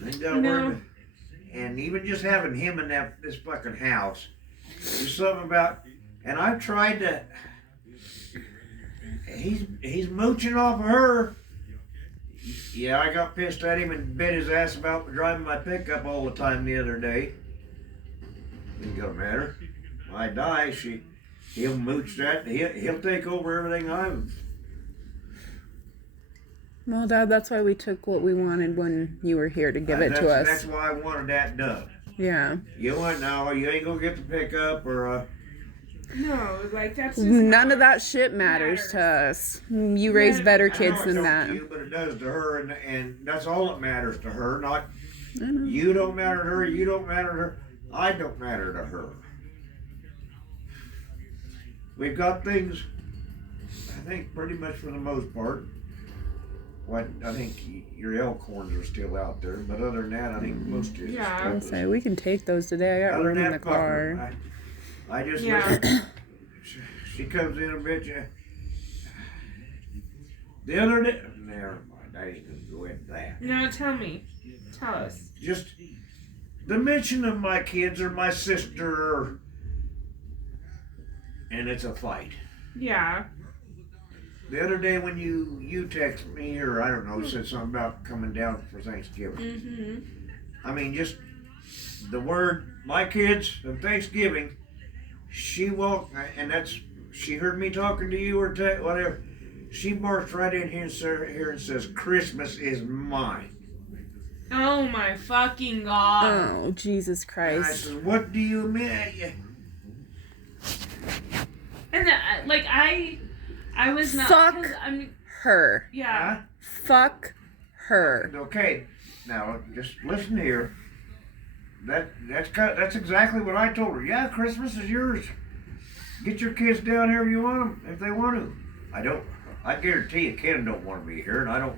Yeah. Ain't gotta worry about, and even just having him in this fucking house, there's something about, and I've tried to, he's mooching off of her. Yeah, I got pissed at him and bit his ass about driving my pickup all the time the other day. Ain't gonna matter. When I die, he'll mooch that. He'll take over everything I've. Well, Dad, that's why we took what we wanted when you were here to give it to us. That's why I wanted that done. Yeah. You want no? You ain't gonna get the pickup or. No, like that's just none of that shit matters to us. You raise better kids than that. To you, but it does to her, and that's all that matters to her. Not I know. you don't matter to her. You don't matter to her. I don't matter to her. We've got things, I think, pretty much for the most part. What I think your Elkhorns are still out there, but other than that, I think most kids. Yeah. I'll say we can take those today. I got room in the car. I just she comes in a bit. The other day, never mind. I ain't gonna go into that. No, tell me. Tell us. Just the mention of my kids or my sister, and it's a fight. Yeah. The other day when you text me, or I don't know, said something about coming down for Thanksgiving. Mm-hmm. I mean, just the word "my kids" and Thanksgiving. She walked, and she heard me talking to you or whatever. She marched right in here and says, "Christmas is mine." Oh my fucking God. Oh, Jesus And I Christ. said, "What do you mean?" And I was not. Fuck 'cause I'm. her. Yeah. Huh? Fuck her. Okay, now just listen here. That's exactly what I told her. Yeah, Christmas is yours. Get your kids down here if you want them, if they want to. I guarantee you, Ken don't want to be here, and I don't.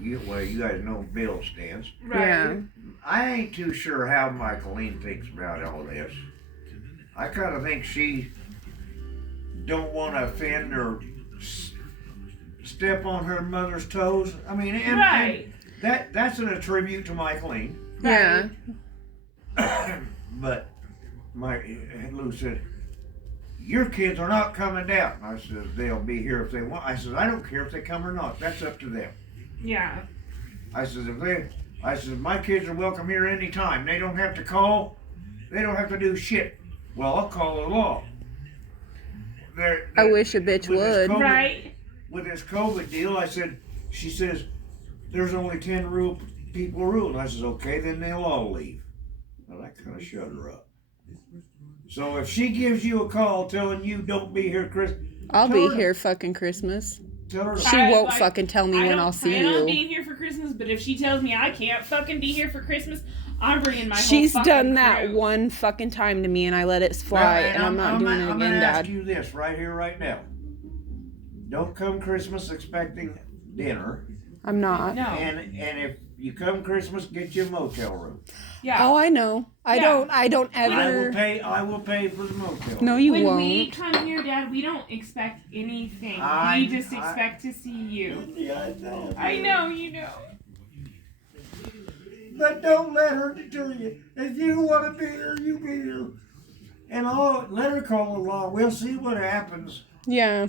You guys know Bill's stance. Right. Yeah. I ain't too sure how Michaeline thinks about all this. I kind of think she don't want to offend or step on her mother's toes. I mean, and that's an attribute to Michaeline. Yeah. But Lou said, "Your kids are not coming down." I said, "They'll be here if they want." I said, "I don't care if they come or not. That's up to them." Yeah. I said, "My kids are welcome here anytime. They don't have to call. They don't have to do shit." Well, I'll call the law. I wish a bitch would. Right. With this COVID deal, she says, "There's only 10 people rule." And I says, "Okay, then they'll all leave." Well, that kind of shut her up. So if she gives you a call telling you don't be here Christmas, I'll be here fucking Christmas. Tell her She won't fucking tell me when I'll see I don't you. being here for Christmas, but if she tells me I can't fucking be here for Christmas, I'm bringing my She's whole fucking done that crew. one fucking time to me, and I let it fly, and I'm not doing it I'm again, gonna Dad. ask you this right here, right now. Don't come Christmas expecting dinner. I'm not. No. And if you come Christmas, get you a motel room. Yeah. Oh, I know. I don't ever. I will pay for the motel. No, you when won't. we come here, Dad, we don't expect anything. We just expect to see you. Yeah, I know. I know, you know. But don't let her deter you. If you want to be here, you be here. And I'll let her call the law. We'll see what happens. Yeah.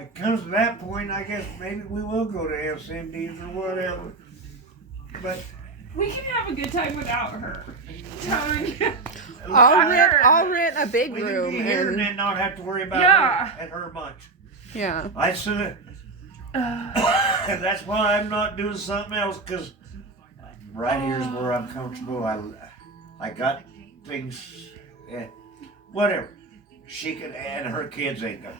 It comes to that point, I guess maybe we will go to SMDs or whatever. But We can have a good time without her. Telling you. I'll rent a big we can room be here and and then not have to worry about Yeah. her and her much. yeah. I said, and that's why I'm not doing something else, because right here's where I'm comfortable. I got things, whatever. She could, and her kids ain't gonna.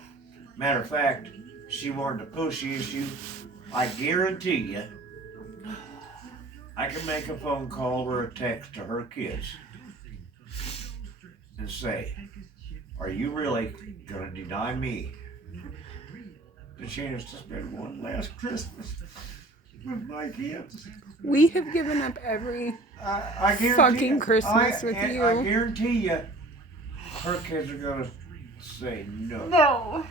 Matter of fact, she wanted to push the issue. I guarantee you, I can make a phone call or a text to her kids and say, "Are you really gonna deny me the chance to spend one last Christmas with my kids?" We have given up every I guarantee fucking you, Christmas with and you. I guarantee you, her kids are gonna say no. No.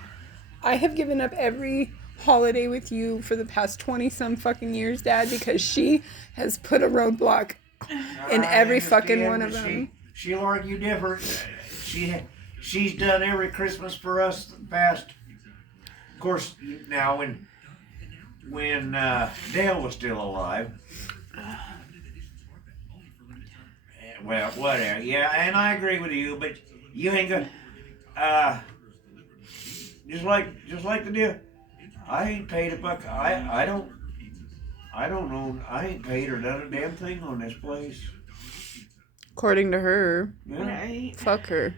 I have given up every holiday with you for the past 20 some fucking years, Dad, because she has put a roadblock in every fucking one of them. She'll argue different. She's done every Christmas for us the past. Of course, now when Dale was still alive. Well, whatever. Yeah, and I agree with you, but you ain't gonna. Just like the deal. I ain't paid a buck. I don't know. I ain't paid or done a damn thing on this place. According to her. Yeah. Right. Fuck her.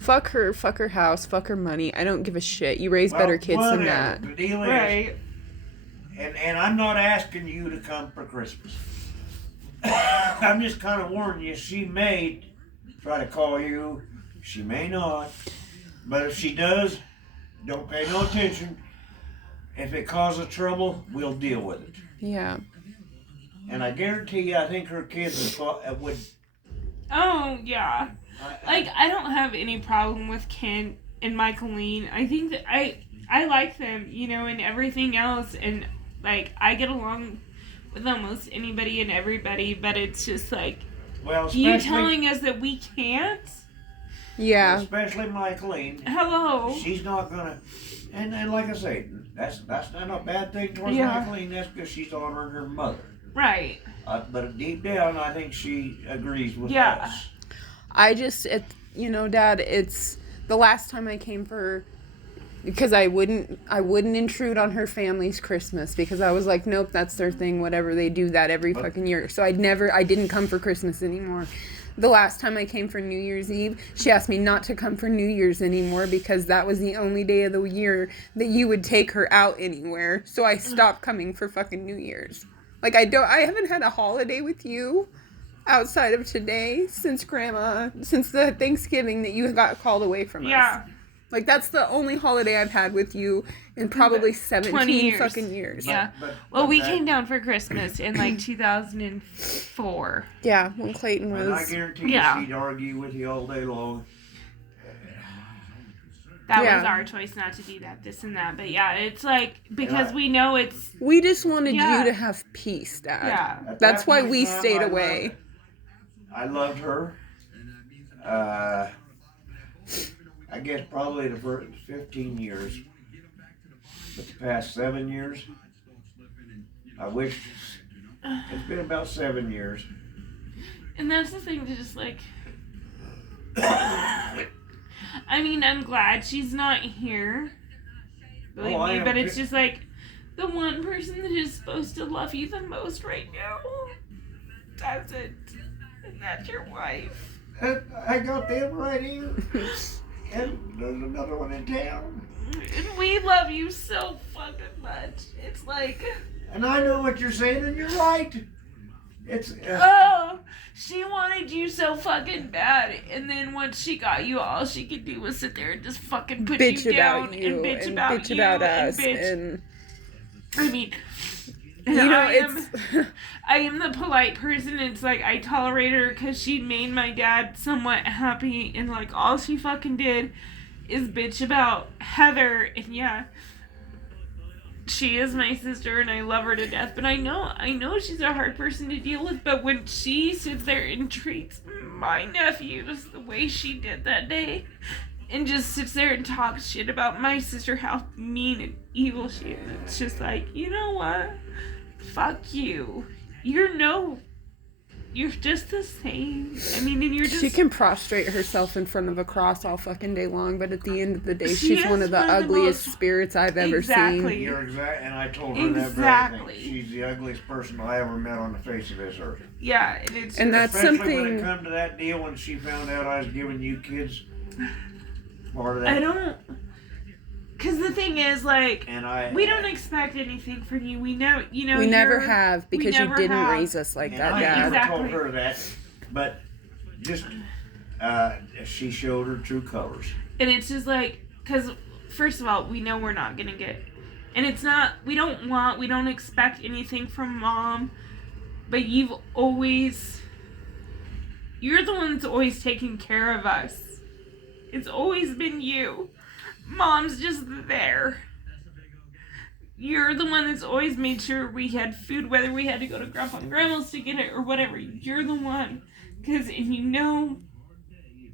Fuck her. Fuck her house. Fuck her money. I don't give a shit. You raise better kids than that. The deal is, Right. and I'm not asking you to come for Christmas. I'm just kind of warning you. She may try to call you. She may not. But if she does, don't pay no attention. If it causes trouble, we'll deal with it. Yeah. And I guarantee you, I think her kids would. Oh, yeah. Like, I don't have any problem with Kent and Michaeline. I think that I like them, you know, and everything else. And, like, I get along with almost anybody and everybody, but it's just like, Well, you telling us that we can't? Yeah. Especially Michaeline. Hello. She's not gonna. And like I say, that's not a bad thing towards Michaeline. That's because she's honoring her mother. Right. But deep down, I think she agrees with Yeah. us. I just, Dad, it's the last time I came for her because I wouldn't intrude on her family's Christmas because I was like, nope, that's their thing, whatever, they do that every fucking year. So I didn't come for Christmas anymore. The last time I came for New Year's Eve, she asked me not to come for New Year's anymore because that was the only day of the year that you would take her out anywhere. So I stopped coming for fucking New Year's. Like, I haven't had a holiday with you outside of today since the Thanksgiving that you got called away from us. Yeah. Like, that's the only holiday I've had with you in probably 17 fucking years. Yeah. Well, we came down for Christmas in, like, 2004. Yeah, when Clayton was... And I guarantee you she'd argue with you all day long. That was our choice not to do that, this and that. But, yeah, it's like, because we know it's... We just wanted you to have peace, Dad. Yeah. That's why we stayed away. I loved her. I guess probably the first 15 years. But the past 7 years, I wish it's been about 7 years. And that's the thing to just, like... I mean, I'm glad she's not here. Believe me, but it's just like the one person that is supposed to love you the most right now. That's it. And that's your wife. I got them right here. And there's another one in town. And we love you so fucking much. It's like... And I know what you're saying, and you're right. It's... Oh, she wanted you so fucking bad. And then once she got you, all she could do was sit there and just fucking put you down and bitch about you about us. And I mean... You know, I am the polite person. It's like, I tolerate her because she made my dad somewhat happy, and like, all she fucking did is bitch about Heather, and yeah, she is my sister, and I love her to death, but I know she's a hard person to deal with, but when she sits there and treats my nephews the way she did that day, and just sits there and talks shit about my sister, how mean and evil she is, it's just like, you know what? Fuck you. You're just the same. I mean, and you're just... She can prostrate herself in front of a cross all fucking day long, but at the end of the day, she's one of the ugliest spirits I've ever seen. You're exactly, and I told her that very thing. She's the ugliest person I ever met on the face of this earth. Yeah, and that's especially something... when it come to that deal when she found out I was giving you kids part of that. I don't... Because the thing is, like, we don't expect anything from you. We know, you know, we never have because you didn't raise us like that, Dad. I told her that, but just she showed her true colors. And it's just like, because first of all, we know we're not gonna get, and it's not. We don't expect anything from Mom, but you're the one that's always taking care of us. It's always been you. Mom's just there. you're the one that's always made sure we had food, whether we had to go to Grandpa and Grandma's to get it or whatever. You're the one. Because if you know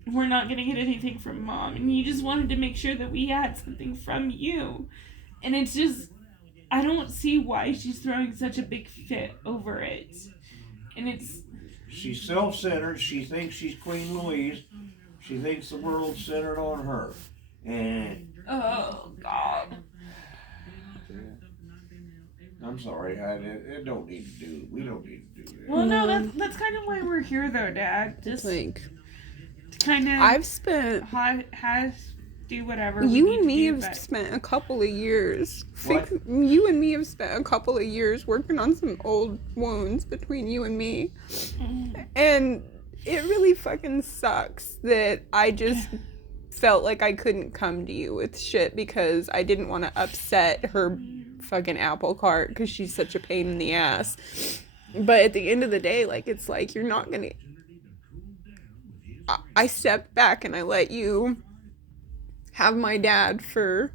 we're not going to get anything from Mom, and you just wanted to make sure that we had something from you. And it's just, I don't see why she's throwing such a big fit over it. And it's... She's self-centered. She thinks she's Queen Louise. She thinks the world's centered on her. And... Oh, God. I'm sorry, I don't need to do. We don't need to do that. Well, no, that's kind of why we're here, though, Dad. Just Like, kind of... I've spent... do whatever You and me have spent a couple of years. What? You and me have spent a couple of years working on some old wounds between you and me. And it really fucking sucks that I just felt like I couldn't come to you with shit because I didn't want to upset her fucking apple cart because she's such a pain in the ass. But at the end of the day, like, it's like, you're not gonna... I stepped back and I let you have my dad for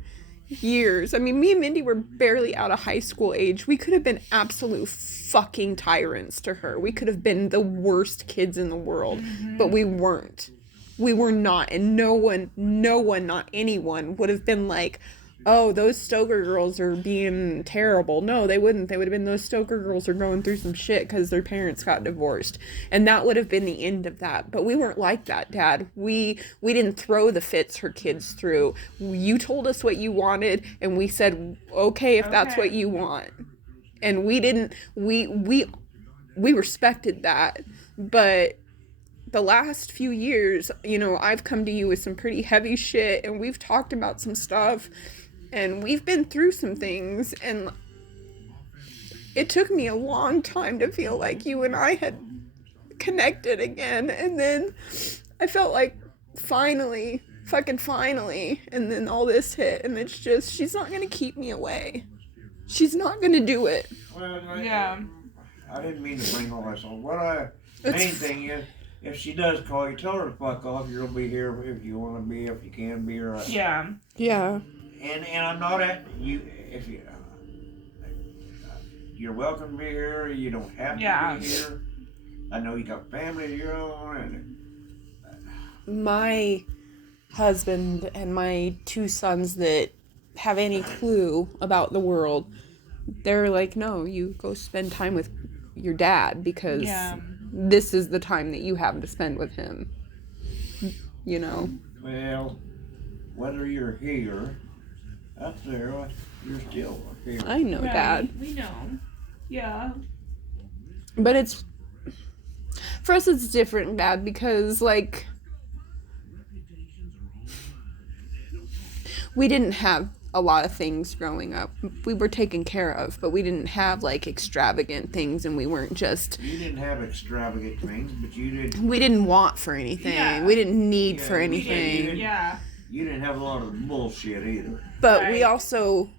years. I mean, me and Mindy were barely out of high school age. We could have been absolute fucking tyrants to her. We could have been the worst kids in the world, but we weren't. We were not, and no one, not anyone, would have been like, oh, those Stoker girls are being terrible. No, they wouldn't. They would have been, those Stoker girls are going through some shit because their parents got divorced. And that would have been the end of that. But we weren't like that, Dad. We didn't throw the fits her kids through. You told us what you wanted, and we said, okay, if that's what you want. And we didn't, we respected that. But the last few years, you know, I've come to you with some pretty heavy shit, and we've talked about some stuff. And we've been through some things, and it took me a long time to feel like you and I had connected again. And then I felt like finally, and then all this hit, and it's just, she's not going to keep me away. She's not going to do it. Well, Yeah. I didn't mean to bring all this on. Main thing is, if she does call you, tell her to fuck off. You'll be here if you want to be, if you can be. Or, Yeah. Yeah. And I'm not at you. If you, you're welcome to be here. You don't have to be here. I know you got family of your own. My husband and my two sons that have any clue about the world, they're like, no, you go spend time with your dad because this is the time that you have to spend with him. You know? Well, whether you're here, up there, you're still here. I know, Right. Dad. We know. Yeah. But it's, for us it's different, Dad, because, like, we didn't have a lot of things growing up. We were taken care of, but we didn't have, like, extravagant things, and we weren't just... You didn't have extravagant things, but you did... We didn't want for anything. Yeah. We didn't need for we didn't. anything. Yeah. You didn't have a lot of bullshit either. But we Right. And also...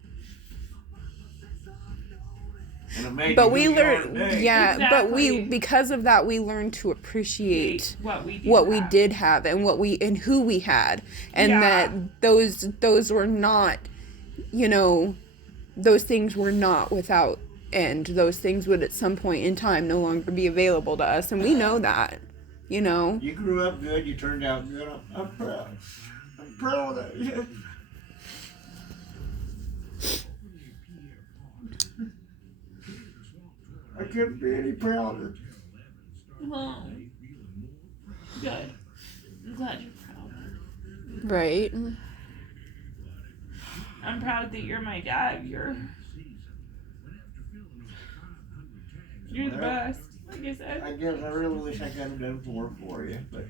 it made But you we who you are learned, today. yeah, but Exactly. because of that, we learned to appreciate What we did have and and who we had, and Yeah. that those were not, you know, those things were not without end. Those things would at some point in time no longer be available to us, and we know that, you know. You grew up good. You turned out good. I'm proud. I'm proud of you. I couldn't be any prouder. Well, good. I'm glad you're proud. Right. I'm proud that you're my dad. You're the Well, best. Like I said. I guess I really wish I could have done more for you, but...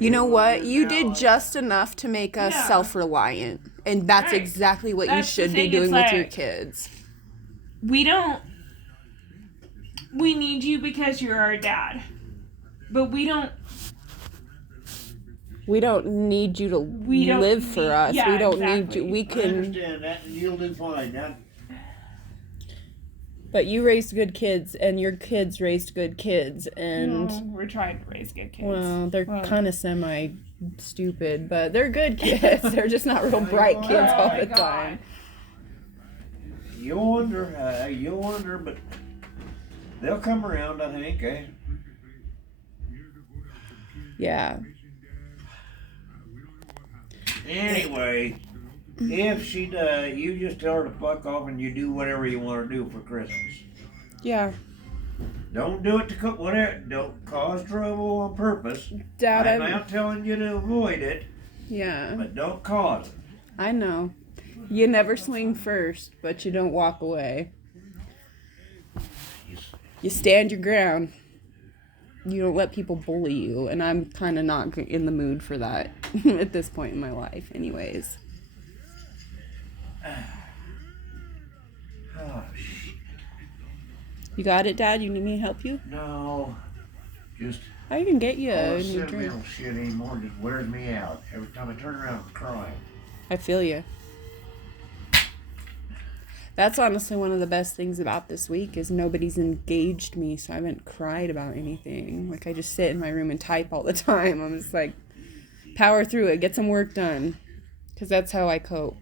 You know what? You Now, did just enough to make us Yeah. self-reliant, and that's Right. exactly what That's the you should be thing, doing it's with your like- kids. We need you because you're our dad. But we don't We don't need you to don't live for need- us. yeah, we don't exactly. need you. We I can. understand that, and you'll do fine. Now, But you raised good kids, and your kids raised good kids, and no, we're trying to raise good kids. well, they're Well. kind of semi-stupid, but they're good kids. They're just not real bright kids all my the God. time. you'll wonder, but they'll come around, I think, eh? Yeah. Anyway, if she does, you just tell her to fuck off and you do whatever you want to do for Christmas. Yeah. Don't do it to cook whatever. Don't cause trouble on purpose. Dad, I'm not telling you to avoid it, yeah. but don't cause it. I know. You never swing first, but you don't walk away. You stand your ground. You don't let people bully you, and I'm kind of not in the mood for that at this point in my life, anyways. Oh, shit. You got it, Dad? You need me to help you? No, just I can get you all a this new drink. sentimental shit anymore just wears me out. Every time I turn around, I'm crying. I feel you. That's honestly one of the best things about this week is nobody's engaged me, so I haven't cried about anything. Like, I just sit in my room and type all the time. I'm just like, power through it, get some work done. Because that's how I cope.